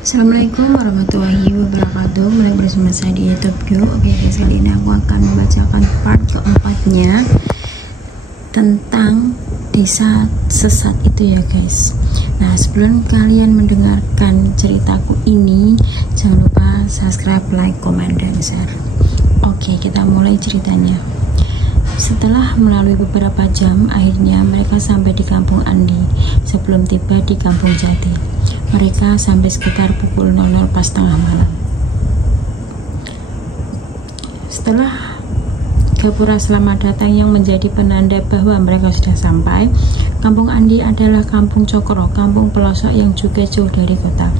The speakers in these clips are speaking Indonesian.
Assalamualaikum warahmatullahi wabarakatuh. Mulai bersama saya di YouTube Gyo. Oke guys, kali ini aku akan membacakan part keempatnya tentang desa sesat itu ya guys. Nah, sebelum kalian mendengarkan ceritaku ini, jangan lupa subscribe, like, komen, dan share. Oke, kita mulai ceritanya. Setelah melalui beberapa jam, akhirnya mereka sampai di kampung Andi sebelum tiba di kampung Jati. Mereka sampai sekitar pukul 00 pas tengah malam. Setelah gapura selamat datang yang menjadi penanda bahwa mereka sudah sampai, kampung Andi adalah kampung Cokro, kampung pelosok yang juga jauh dari kota.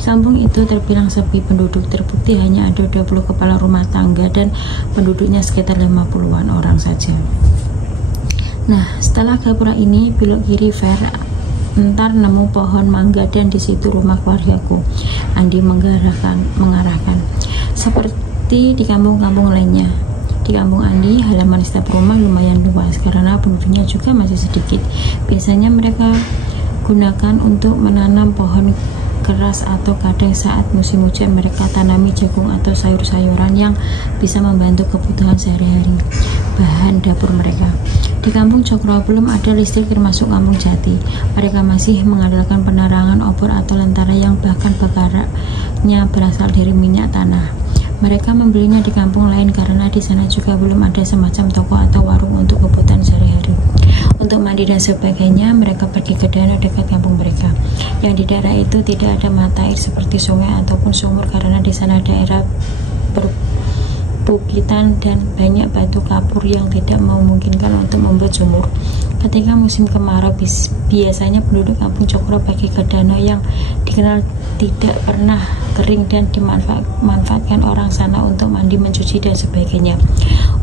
Kampung itu terbilang sepi penduduk, terbukti hanya ada 20 kepala rumah tangga dan penduduknya sekitar 50-an orang saja. Nah, setelah gapura ini belok kiri fair, entar nemu pohon mangga dan di situ rumah keluargaku. Andi mengarahkan. Seperti di kampung-kampung lainnya, di kampung Andi halaman setiap rumah lumayan luas karena penduduknya juga masih sedikit. Biasanya mereka gunakan untuk menanam pohon keras atau kadang saat musim hujan mereka tanami jagung atau sayur-sayuran yang bisa membantu kebutuhan sehari-hari, bahan dapur mereka. Di kampung Cokro belum ada listrik termasuk kampung Jati. Mereka masih mengandalkan penerangan obor atau lentera yang bahkan bakarannya berasal dari minyak tanah. Mereka membelinya di kampung lain karena di sana juga belum ada semacam toko atau warung untuk kebutuhan sehari-hari. Untuk mandi dan sebagainya, mereka pergi ke danau dekat kampung mereka. Yang di daerah itu tidak ada mata air seperti sungai ataupun sumur karena di sana daerah perbukitan dan banyak batu kapur yang tidak memungkinkan untuk membuat sumur. Ketika musim kemarau, biasanya penduduk kampung Cokro pergi ke danau yang dikenal tidak pernah kering dan dimanfaatkan orang sana untuk mandi, mencuci, dan sebagainya.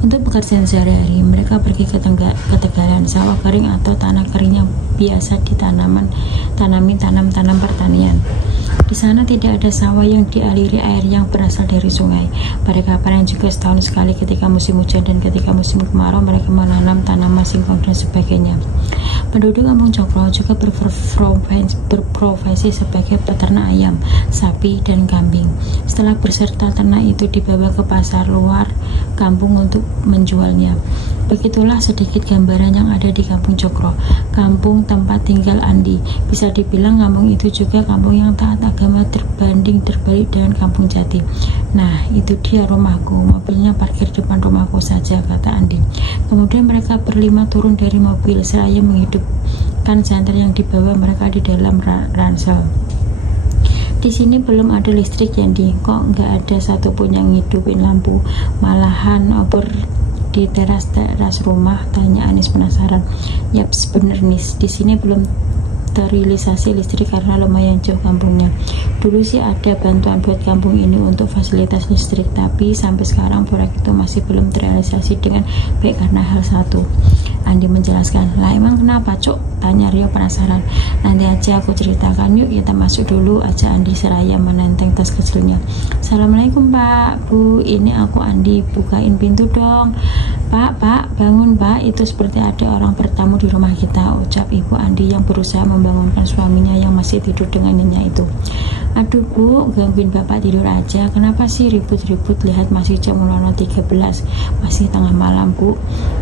Untuk pekerjaan sehari-hari, mereka pergi ke tegalan, sawah kering atau tanah kering yang biasa tanam pertanian. Di sana tidak ada sawah yang dialiri air yang berasal dari sungai. Mereka panen juga setahun sekali ketika musim hujan, dan ketika musim kemarau mereka menanam tanaman singkong dan sebagainya. Penduduk kampung Cokro juga berprofesi sebagai peternak ayam, sapi, dan kambing. Setelah berserta ternak itu dibawa ke pasar luar kampung untuk menjualnya. Begitulah sedikit gambaran yang ada di kampung Cokro, kampung tempat tinggal Andi. Bisa dibilang kampung itu juga kampung yang taat agama terbanding terbalik dengan kampung Jati. Nah, itu dia rumahku, mobilnya parkir depan rumahku saja, kata Andi. Kemudian mereka berlima turun dari mobil seraya menghidupkan senter yang dibawa mereka di dalam ransel. Di sini belum ada listrik, Yandi. Kok nggak ada satupun yang ngidupin lampu? Malahan obor di teras rumah, tanya Anis penasaran. Yaps, bener nis, di sini belum terrealisasi listrik karena lumayan jauh kampungnya. Dulu sih ada bantuan buat kampung ini untuk fasilitas listrik, tapi sampai sekarang proyek itu masih belum terrealisasi dengan baik karena hal satu. Andi menjelaskan. Lah emang kenapa, Cuk? Tanya Rio penasaran. Nanti aja aku ceritakan, yuk kita masuk dulu aja, Andi seraya menenteng tas kecilnya. Assalamualaikum Pak, Bu, ini aku Andi, bukain pintu dong. Pak, bangun Pak, itu seperti ada orang bertamu di rumah kita, ucap Ibu Andi yang berusaha membangunkan suaminya yang masih tidur dengan nyenyak itu. Aduh Bu, gangguin Bapak tidur aja, kenapa sih ribut-ribut, lihat masih jam 00.13, masih tengah malam Bu,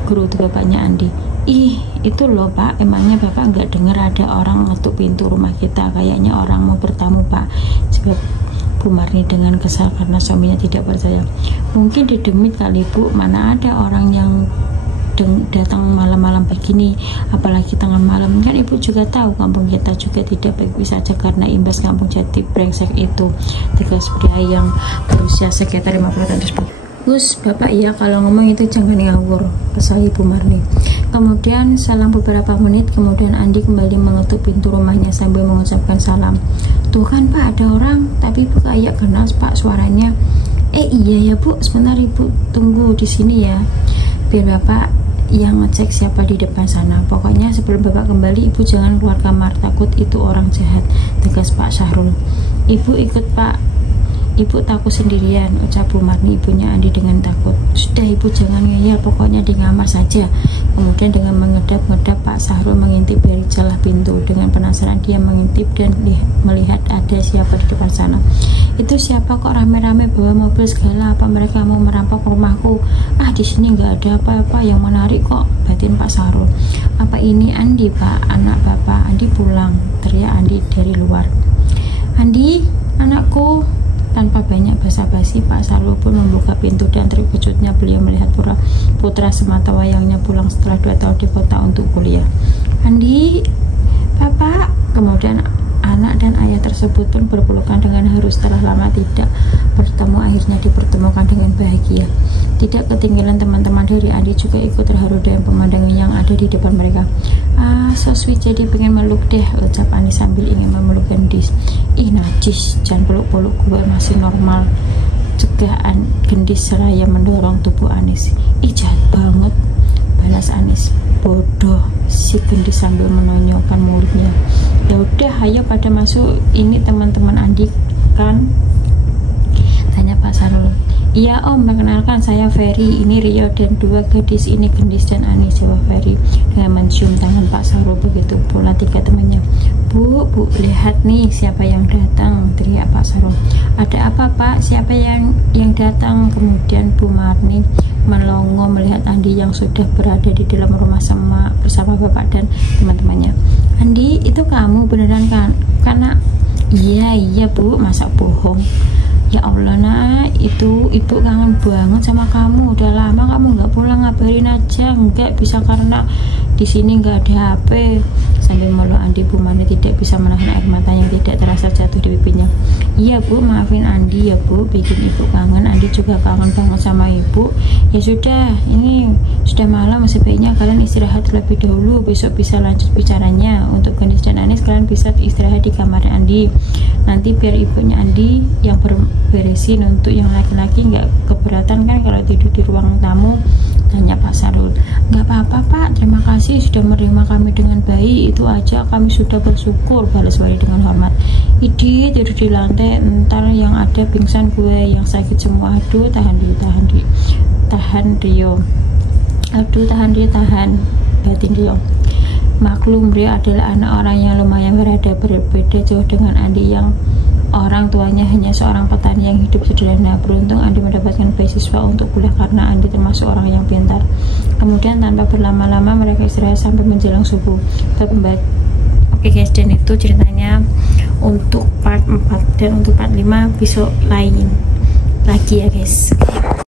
gerutu bapaknya Andi. Ih, itu loh Pak, emangnya Bapak nggak dengar ada orang ngetuk pintu rumah kita, kayaknya orang mau bertamu Pak, jawab Bu Marni dengan kesal karena suaminya tidak percaya. Mungkin didemit kali Bu, mana ada orang yang datang malam-malam begini, apalagi tengah malam. Kan Ibu juga tahu kampung kita juga tidak baik-baik saja karena imbas kampung Jati brengsek itu, tegas pria yang berusia sekitar 50 tahun tersebut. Gus, Bapak iya kalau ngomong itu jangan ngawur, kesal Ibu Marni. Kemudian selang beberapa menit kemudian Andi kembali mengetuk pintu rumahnya sambil mengucapkan salam. Tuh kan Pak, ada orang, tapi Ibu kayak kenal Pak suaranya. Iya ya Bu, sebentar Ibu tunggu di sini ya, biar Bapak yang ngecek siapa di depan sana. Pokoknya sebelum Bapak kembali, Ibu jangan keluar kamar, takut itu orang jahat, tegas Pak Syahrul. Ibu ikut Pak, Ibu takut sendirian, ucap Bu Marni ibunya Andi dengan takut. Sudah ibu jangan ngeyel, pokoknya di kamar saja. Kemudian dengan mengedap-ngedap Pak Sahrul mengintip dari celah pintu. Dengan penasaran dia mengintip dan melihat ada siapa di depan sana. Itu siapa kok rame-rame bawa mobil segala, apa mereka mau merampok rumahku? Ah, di sini nggak ada apa-apa yang menarik kok, batin Pak Sahrul. Apa ini Andi, Pak? Anak Bapak. Andi pulang, teriak Andi dari luar. Andi, anakku. Tanpa banyak basa-basi, Pak Sahrul pun membuka pintu dan terkejutnya beliau melihat putra semata wayangnya pulang setelah 2 tahun di kota untuk kuliah. Andi, Bapak. Kemudian anak dan ayah tersebut pun berpelukan dengan haru setelah lama tidak bertemu, akhirnya dipertemukan dengan bahagia. Tidak ketinggalan teman-teman dari Andi juga ikut terharu dengan pemandangan yang ada di depan mereka. Ah, so sweet, jadi pengen meluk deh, ucap Andi sambil ingin memeluk Gendis. Ih najis, jangan peluk-peluk gue, masih normal, cegahan Gendis seraya mendorong tubuh Anis. Ih jahat banget, balas Anis. Bodoh, si Gendis sambil menonyokkan mulutnya. Ya udah, ayo pada masuk, ini teman-teman Andi kan? Tanya Pak Sahrul. Iya Om, perkenalkan saya Ferry, ini Rio dan 2 gadis, ini Gendis dan Anis, jawab Ferry dengan mencium tangan Pak Sahrul. Begitu pula 3 temannya. Bu, lihat nih siapa yang datang, teriak Pak Sahrul. Ada apa Pak? Siapa yang datang? Kemudian Bu Marni melongo melihat Andi yang sudah berada di dalam rumah bersama Bapak dan teman-temannya. Andi, itu kamu beneran kan? Karena iya Bu, masa bohong? Ya Allah nak, itu ibu kangen banget sama kamu. Udah lama kamu nggak pulang, ngabarin aja. Nggak bisa karena di sini nggak ada HP. Sambil meluk Andi, Bu Marni tidak bisa menahan air mata yang tidak terasa jatuh di pipinya. Iya Bu, maafin Andi ya Bu, bikin ibu kangen. Andi juga kangen banget sama ibu. Ya sudah, ini sudah malam, sebaiknya kalian istirahat terlebih dahulu. Besok bisa lanjut bicaranya. Untuk Gendis dan Anis, kalian bisa istirahat di kamar Andi. Nanti biar ibunya Andi yang beresin. Untuk yang laki-laki nggak keberatan kan kalau tidur di ruang tamu? Tanya Pak Sahrul. Nggak apa-apa Pak, terima kasih sudah menerima kami dengan baik, itu aja kami sudah bersyukur, balas Wali dengan hormat. Idi, tidur di lantai, ntar yang ada pingsan gue, yang sakit semua. Aduh, tahan Rio. Aduh, tahan, batin Rio. Maklum, Rio adalah anak orang yang lumayan berbeda jauh dengan Andi yang orang tuanya hanya seorang petani yang hidup sederhana. Beruntung Andi mendapatkan beasiswa untuk kuliah karena Andi termasuk orang yang pintar. Kemudian tanpa berlama-lama mereka istirahat sampai menjelang subuh. Oke guys, dan itu ceritanya untuk part 4, dan untuk part 5 besok lain lagi ya guys.